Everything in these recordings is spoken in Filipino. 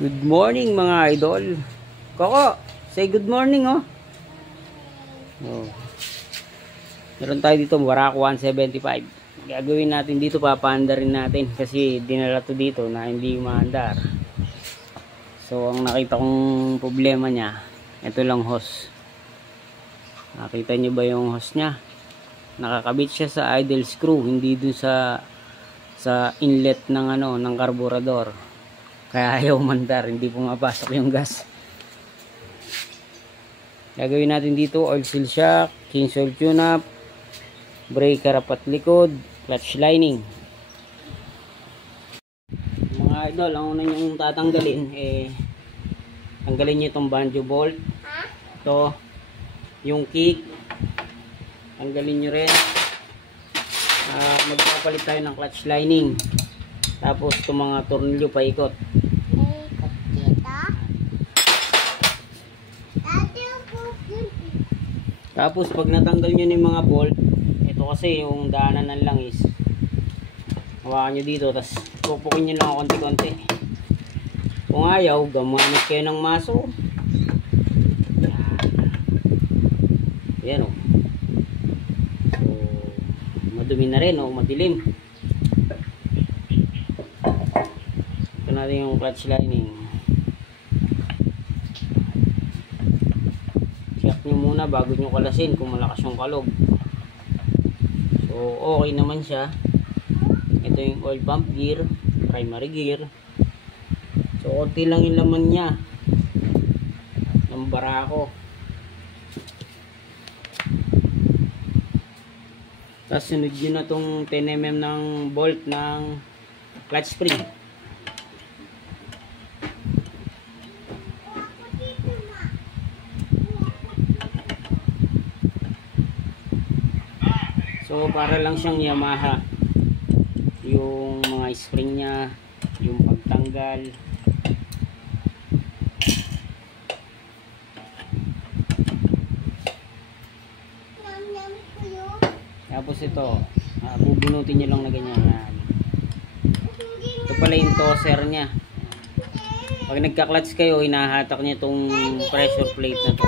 Good morning mga idol. Koko, say good morning oh. Oh. Meron tayo dito Barako 175. Gagawin natin dito, papaanda rin natin kasi dinala to dito na hindi maandar. So ang nakita kong problema niya, ito lang hose. Nakita niyo ba yung hose niya? Nakakabit siya sa idle screw, hindi dun sa inlet ng ng karburador. Kaya ayaw mandar, hindi pumapasok yung gas. Gagawin natin dito oil seal shock, change oil tune-up, brake harapat likod, clutch lining. Mga idol, ang una nyong tatanggalin tanggalin nyo itong banjo bolt. Ito, yung kick, tanggalin nyo rin. Magpapalit tayo ng clutch lining. Tapos itong mga tornilyo paikot. Tapos pag natanggal nyo yung mga bolt, ito kasi yung daanan ng langis, hawakan nyo dito, tapos pupukin nyo lang konti-konti. Kung ayaw, gamamit kayo ng maso. Yan o. So, madumi na rin o, madilim. Ito natin yung clutch lining. Check nyo muna bago nyo kalasin kung malakas yung kalog. So okay naman siya. Ito yung oil pump gear, primary gear. So konti lang yung laman niya ng Barako. Tapos sunod yun na itong 10mm ng bolt ng clutch spring. So para lang siyang Yamaha, yung mga spring niya, yung pagtanggal. Tapos ito, bubunutin nyo lang na ganyan. Ito pala yung tosser niya. Pag nagka-clutch kayo, hinahatak niya itong pressure plate na to.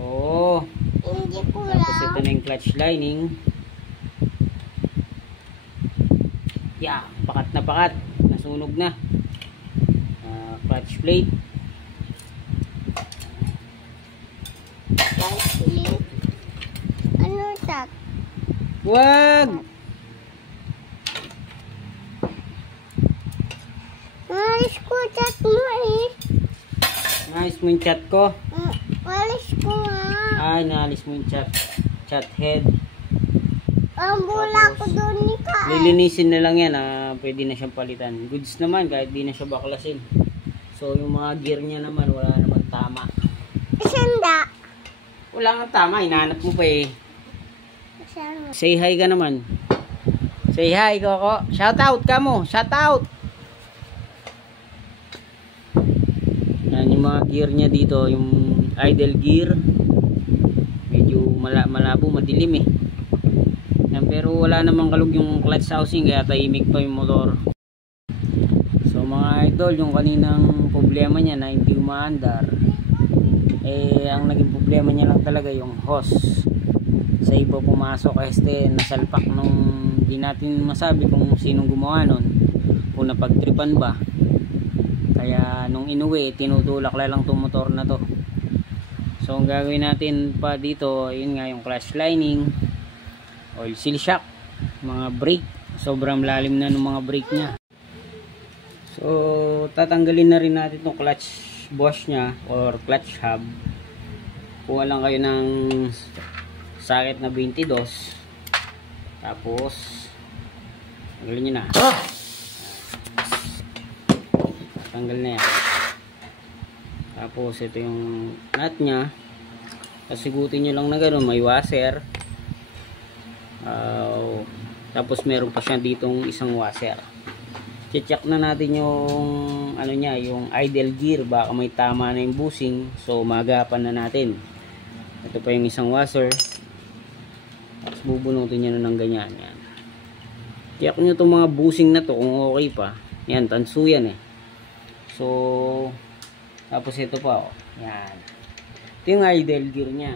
Oo. Tapos ito na yung clutch lining. Yeah, pakat na pakat. Nasunog na. Clutch plate. Ano tak? Wag! Walis ko chat mo eh. Naalis mo yung chat ko. Walis ko nga. Ay, naalis mo yung chat head. Ang bula ko doon ni ka eh. Lilinisin na lang yan. Pwede na siyang palitan. Goods naman kahit di na siya baklasin. So yung mga gear niya naman wala naman tama. Sanda. Wala nga tama. Hinahanap mo pa eh. Sanda. Say hi ka naman. Say hi, Koko. Shout out ka mo. Shout out. Yan yung mga gear niya dito. Yung idle gear. Medyo malabo, madilim eh. Yan, pero wala namang kalog yung clutch housing kaya tahimik pa yung motor. So mga idol, yung kaninang problema niya na hindi umaandar, ang naging problema niya lang talaga yung hose. Sa iba pumasok kasi nasalpak nung di natin masabi kung sinong gumawa nun, kung napagtripan ba. Kaya nung inuwi, tinutulak lang itong motor na to. So ang gagawin natin pa dito, yun nga yung clutch lining, oil seal shock, mga brake. Sobrang lalim na ng mga brake niya. So tatanggalin na rin natin itong clutch bush nya or clutch hub. Kuha lang kayo ng socket na 22. Tapos tanggalin nyo na. Tanggal na yan. Tapos ito yung nut nya. Tapos sigutin nyo lang na gano'n, may washer. Tapos meron pa siya ditong isang washer. Check na natin yung ano niya, yung idle gear, baka may tama na yung bushing. So magapan na natin. Ito pa yung isang washer. Tapos bubunutin nyo na ng ganyan. Yan. Check nyo itong mga bushing na to kung okay pa. Yan, tanso yan eh. So, tapos ito pa, oh. Yan. Ito yung idle gear niya.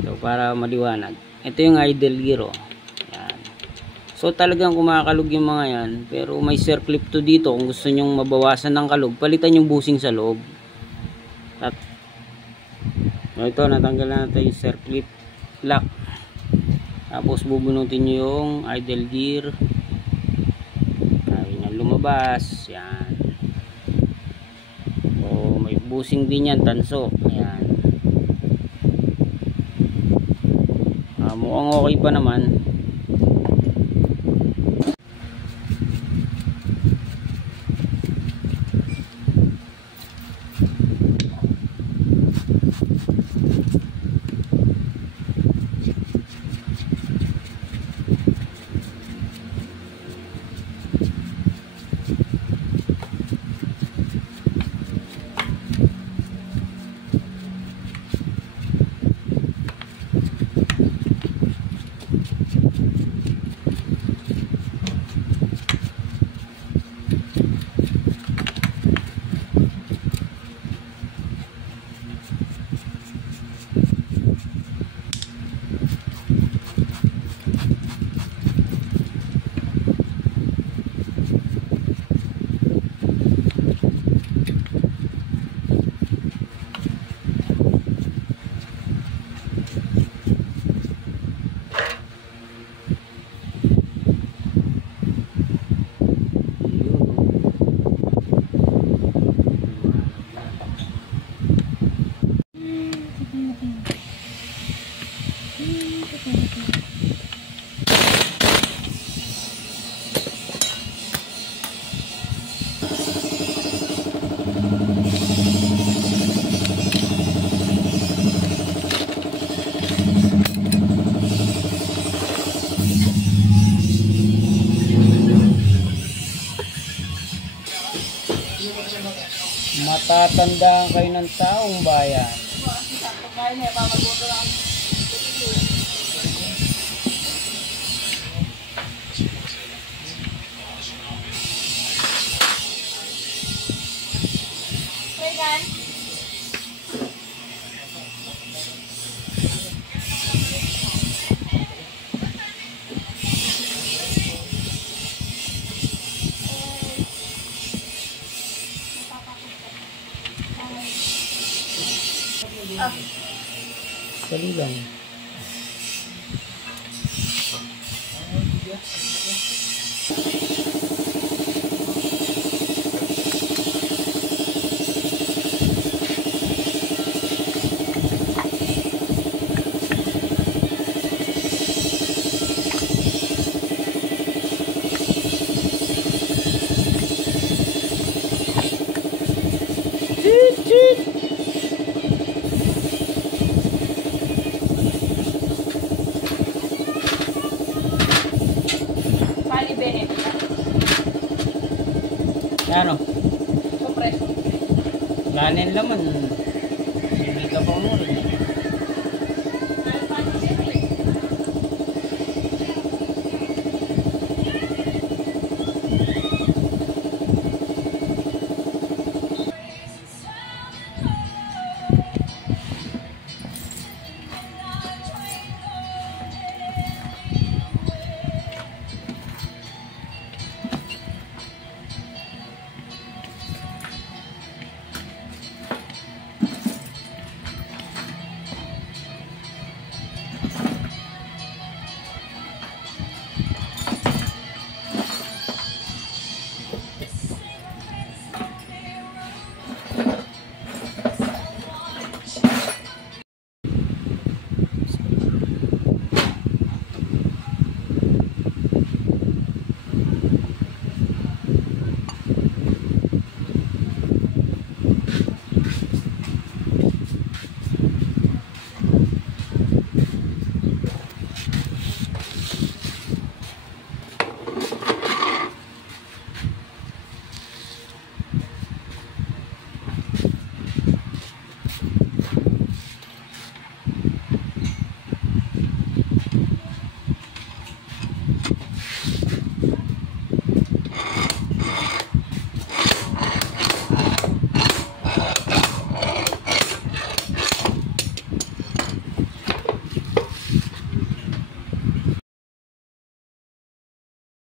Ito, para maliwanag. Ito yung idle gear, oh. Yan. So, talagang kumakalog yung mga yan. Pero may circlip to dito. Kung gusto nyong mabawasan ng kalog, palitan yung busing sa loob. At ito, natanggal na natin yung circlip lock. Tapos bubunutin nyo yung idle gear. Kaya nyo lumabas. Yan. So, may busing din yan, tanso. Yan. Mukhang okay pa naman. Matatandaan kayo ng taong bayan. Dali lang. Ano? So, preso. Lanin laman.